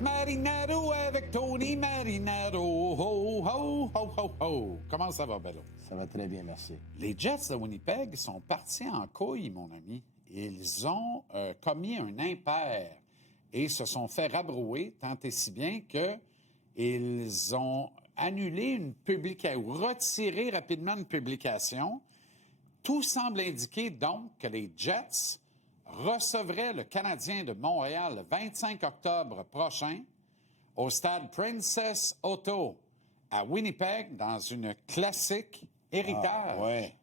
Marinaro avec Tony Marinaro. Ho, ho, ho, ho, ho. Comment ça va, Bello? Ça va très bien, merci. Les Jets de Winnipeg sont partis en couille, mon ami. Ils ont commis un impair et se sont fait rabrouer, tant et si bien qu'ils ont annulé une publication, ou retiré rapidement une publication. Tout semble indiquer donc que les Jets recevrait le Canadien de Montréal le 25 octobre prochain au stade Princess Auto à Winnipeg dans une classique héritage. Ah, ouais.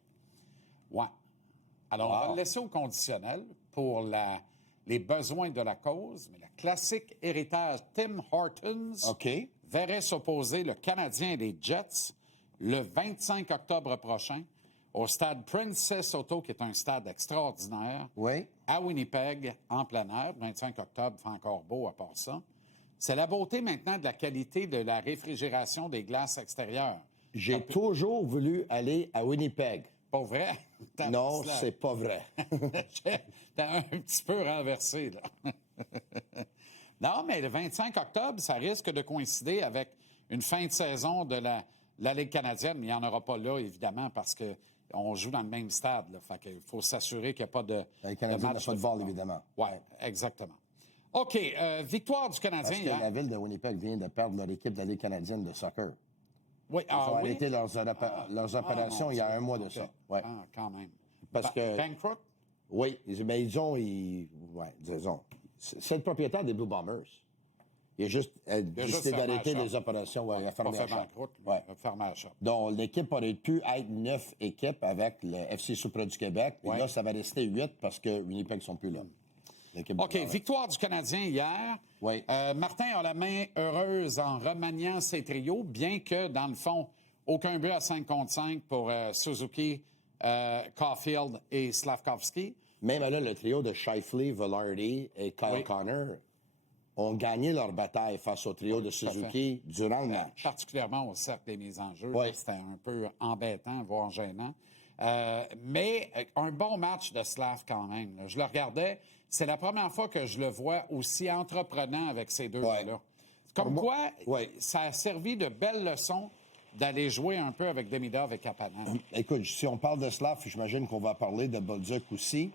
Ouais. Alors, on va le laisser au conditionnel pour les besoins de la cause, mais la classique héritage Tim Hortons verrait s'opposer le Canadien et les Jets le 25 octobre prochain au stade Princess Auto, qui est un stade extraordinaire, à Winnipeg, en plein air. 25 octobre, fait encore beau à part ça. C'est la beauté maintenant de la qualité de la réfrigération des glaces extérieures. J'ai toujours voulu aller à Winnipeg. Pas vrai? Non, c'est pas vrai. T'as un petit peu renversé, là. Non, mais le 25 octobre, ça risque de coïncider avec une fin de saison de la Ligue canadienne, mais il n'y en aura pas là, évidemment, parce que on joue dans le même stade. Là, fait qu'il faut s'assurer qu'il n'y a pas de Le Canadien n'a pas de vol, évidemment. Oui, exactement. OK, victoire du Canadien. Parce que la ville de Winnipeg vient de perdre leur équipe de la Ligue canadienne de soccer. Oui, Ils ont arrêté leurs opérations il y a un mois de ça. Ouais. Ah, quand même. Parce que... Bankrupt? Oui, mais disons. C'est le propriétaire des Blue Bombers. Il a juste décidé d'arrêter les opérations. Ouais, il a fermé la shop. Il a fermé la shop. Donc, l'équipe aurait pu être 9 équipes avec le FC Supra du Québec. Et là, ça va rester 8 parce que Winnipeg ne sont plus là. OK, victoire du Canadien hier. Oui. Martin a la main heureuse en remaniant ses trios, bien que, dans le fond, aucun but à 5 contre 5 pour Suzuki, Caulfield et Slavkovski. Même là, le trio de Scheifele, Velarde et Kyle Connor ont gagné leur bataille face au trio de Suzuki durant le match. Particulièrement au cercle des mises en jeu. Oui. C'était un peu embêtant, voire gênant. Mais un bon match de Slav quand même. Là. Je le regardais. C'est la première fois que je le vois aussi entreprenant avec ces deux gars-là. Comme quoi, ça a servi de belles leçons d'aller jouer un peu avec Demidov et Kapanen. Écoute, si on parle de Slav, j'imagine qu'on va parler de Bolduc aussi.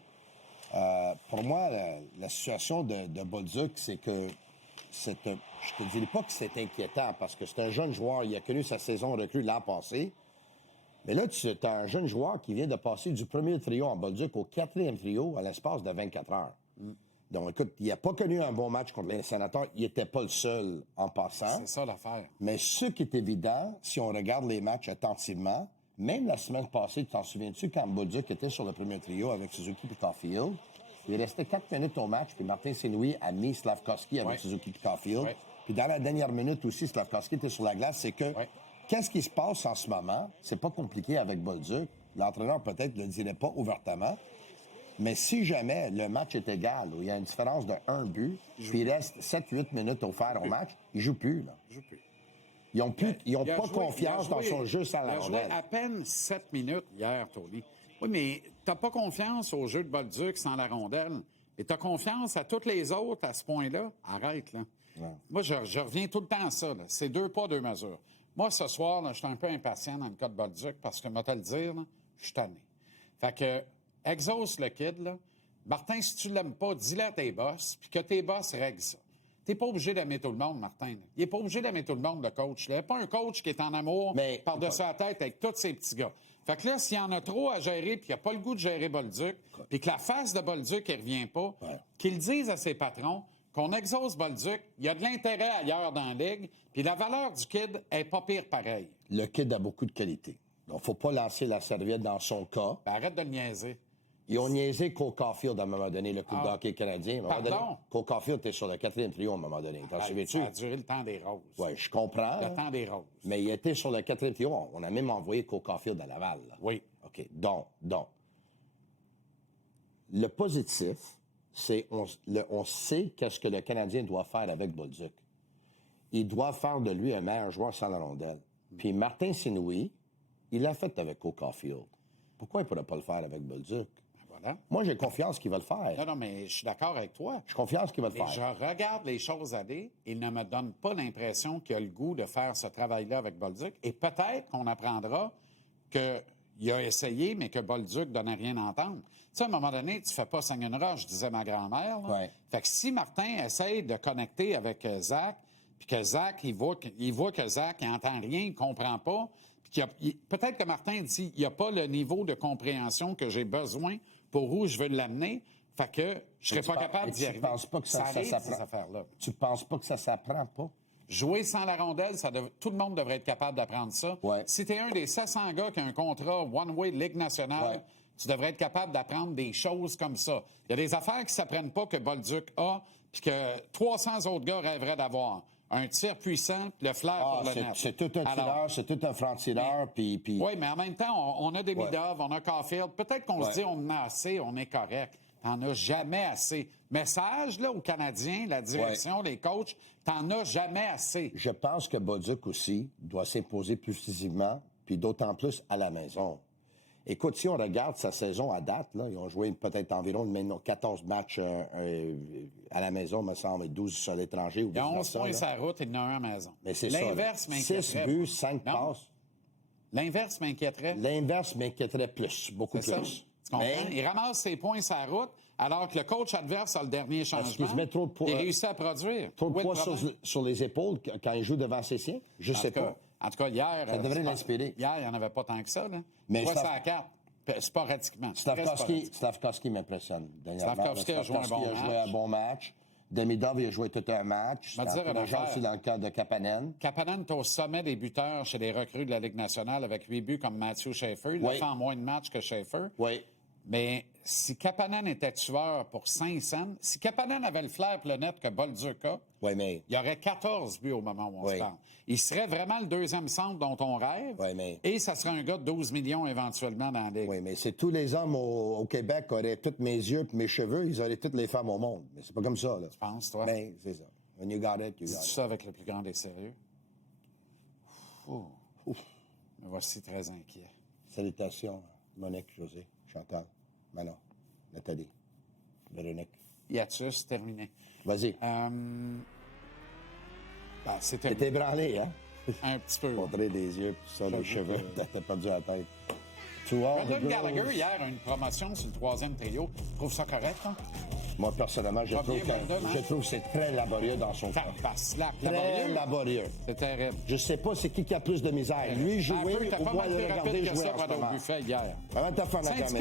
Pour moi, la situation de Bolduc, c'est que je te dirais pas que c'est inquiétant parce que c'est un jeune joueur. Il a connu sa saison recrue l'an passé. Mais là, tu as un jeune joueur qui vient de passer du premier trio en Bolduc au 4e trio à l'espace de 24 heures. Donc, écoute, il n'a pas connu un bon match contre les Sénateurs. Il n'était pas le seul en passant. C'est ça l'affaire. Mais ce qui est évident, si on regarde les matchs attentivement, même la semaine passée, tu t'en souviens-tu, quand Bolduc était sur le premier trio avec Suzuki et Caulfield, il restait 4 minutes au match, puis Martin Saint-Louis a mis Slavkovski avec Suzuki et Caulfield. Puis dans la dernière minute aussi, Slavkovski était sur la glace. C'est que, qu'est-ce qui se passe en ce moment? C'est pas compliqué avec Bolduc. L'entraîneur peut-être ne le dirait pas ouvertement. Mais si jamais le match est égal, où il y a une différence de 1 but, puis il reste 7-8 minutes offertes au match, il ne joue plus, là. Il joue plus. Ils n'ont pas confiance dans son jeu sans la rondelle. Il a joué à peine 7 minutes hier, Tony. Oui, mais t'as pas confiance au jeu de Bolduc sans la rondelle. Et t'as confiance à toutes les autres à ce point-là. Arrête, là. Ouais. Moi, je reviens tout le temps à ça, là. C'est 2 pas, 2 mesures. Moi, ce soir, là, je suis un peu impatient dans le cas de Bolduc parce que, moi, te le dire, là, je suis tanné. Fait que, exauce le kid, là. Martin, si tu l'aimes pas, dis-le à tes boss, puis que tes boss règlent ça. T'es pas obligé d'aimer tout le monde, Martin. Là. Il est pas obligé d'aimer tout le monde, le coach. Il n'y a pas un coach qui est en amour par-dessus la tête avec tous ces petits gars. Fait que là, s'il y en a trop à gérer, puis qu'il n'a pas le goût de gérer Bolduc, puis que la face de Bolduc, il revient pas, qu'il dise à ses patrons qu'on exauce Bolduc, il y a de l'intérêt ailleurs dans la ligue, puis la valeur du kid est pas pire pareil. Le kid a beaucoup de qualité. Donc, faut pas lancer la serviette dans son cas. Ben, arrête de le niaiser. Ils ont niaisé Cole Caulfield à un moment donné, le coup de hockey canadien. Pardon? Cole Caulfield était sur le 4e trio à un moment donné. T'en souviens-tu? Ça a duré le temps des roses. Oui, je comprends. Le temps des roses. Mais il était sur le 4e trio. On a même envoyé Cole Caulfield à Laval. Là. Oui. OK. Donc. Le positif, c'est on sait qu'est-ce que le Canadien doit faire avec Bolduc. Il doit faire de lui un meilleur joueur sans la rondelle. Puis Martin Saint-Louis, il l'a fait avec Cole Caulfield. Pourquoi il ne pourrait pas le faire avec Bolduc? Voilà. Moi, j'ai confiance qu'il va le faire. Non, mais je suis d'accord avec toi. J'ai confiance qu'il va le Mais faire. je regarde les choses aller, il ne me donne pas l'impression qu'il a le goût de faire ce travail-là avec Bolduc. Et peut-être qu'on apprendra qu'il a essayé, mais que Bolduc ne donnait rien à entendre. Tu sais, à un moment donné, tu fais pas saigner une roche, disait ma grand-mère. Là. Ouais. Fait que si Martin essaye de connecter avec Zach, puis que Zach, il voit que Zach, il n'entend rien, il ne comprend pas, puis peut-être que Martin dit, il n'y a pas le niveau de compréhension que j'ai besoin pour où je veux l'amener. Fait que je ne serais pas capable d'y arriver. Tu penses pas que ça arrive, s'apprend? ces affaires-là. Tu penses pas que ça s'apprend pas? Jouer sans la rondelle, tout le monde devrait être capable d'apprendre ça. Ouais. Si tu es un des 700 gars qui a un contrat one-way de Ligue nationale, Ouais. tu devrais être capable d'apprendre des choses comme ça. Il y a des affaires qui ne s'apprennent pas que Bolduc a, puis que 300 autres gars rêveraient d'avoir. Un tir puissant, puis le flair pour le net. C'est tout un tireur, c'est tout un franc-tireur, puis... Oui, mais en même temps, on a des Midov, on a Caulfield. Peut-être qu'on se dit on en a assez, on est correct. T'en as jamais assez. Message, là, aux Canadiens, la direction, les coachs, t'en as jamais assez. Je pense que Bolduc aussi doit s'imposer plus physiquement, puis d'autant plus à la maison. Écoute, si on regarde sa saison à date, là, ils ont joué peut-être environ 14 matchs à la maison, me semble, et 12 sur l'étranger. Il y a 11 points sur la route, il y en a un à la maison. Mais c'est L'inverse m'inquiéterait. 6 buts, 5 passes. L'inverse m'inquiéterait. L'inverse m'inquiéterait plus, beaucoup plus. Ça. Tu comprends? Mais... Il ramasse ses points sur la route, alors que le coach adverse a le dernier changement. Parce qu'il se met trop de poids, il réussit à produire. Trop de poids sur les épaules quand il joue devant ses siens? Je sais pas. En tout cas, hier... Ça devrait l'inspirer. Hier, il n'y en avait pas tant que ça. Là. Mais ça à 4. Sporadiquement. Slavkovski m'impressionne. Slavkovski a joué un bon match. Demidov, il a joué tout un match. C'est aussi dans le cas de Kapanen. Kapanen est au sommet des buteurs chez les recrues de la Ligue nationale avec 8 buts comme Matthew Schaefer. Il a fait en moins de matchs que Schaefer. Oui. Mais si Kapanen était tueur pour 5 cents, si Kapanen avait le flair et le net que Bolduc a, il y aurait 14 buts au moment où on se parle. Il serait vraiment le deuxième centre dont on rêve. Et ça serait un gars de 12 millions éventuellement dans la Ligue. Oui, mais c'est tous les hommes au Québec auraient tous mes yeux et mes cheveux, ils auraient toutes les femmes au monde. Mais c'est pas comme ça, là. Tu penses, toi? Ben, c'est ça. When you got it, you got it. Dis-tu ça avec le plus grand des sérieux? Ouf. Me voici très inquiet. Salutations, Monique, José, Chantal, Manon, Nathalie, Véronique. Hiatus, terminé. Vas-y. C'est terminé. T'es ébranlé, hein? Un petit peu. Montrer des yeux, tout ça, les cheveux. T'as perdu la tête. Brendan Gallagher, hier, a une promotion sur le 3e trio. Tu trouves ça correct, hein? Moi, personnellement, je trouve que c'est très laborieux dans son cas. Très laborieux. C'est terrible. Je sais pas c'est qui a plus de misère. Lui jouer ou moi le regarder jouer en ce moment. Buffet hier. Comment t'as fait,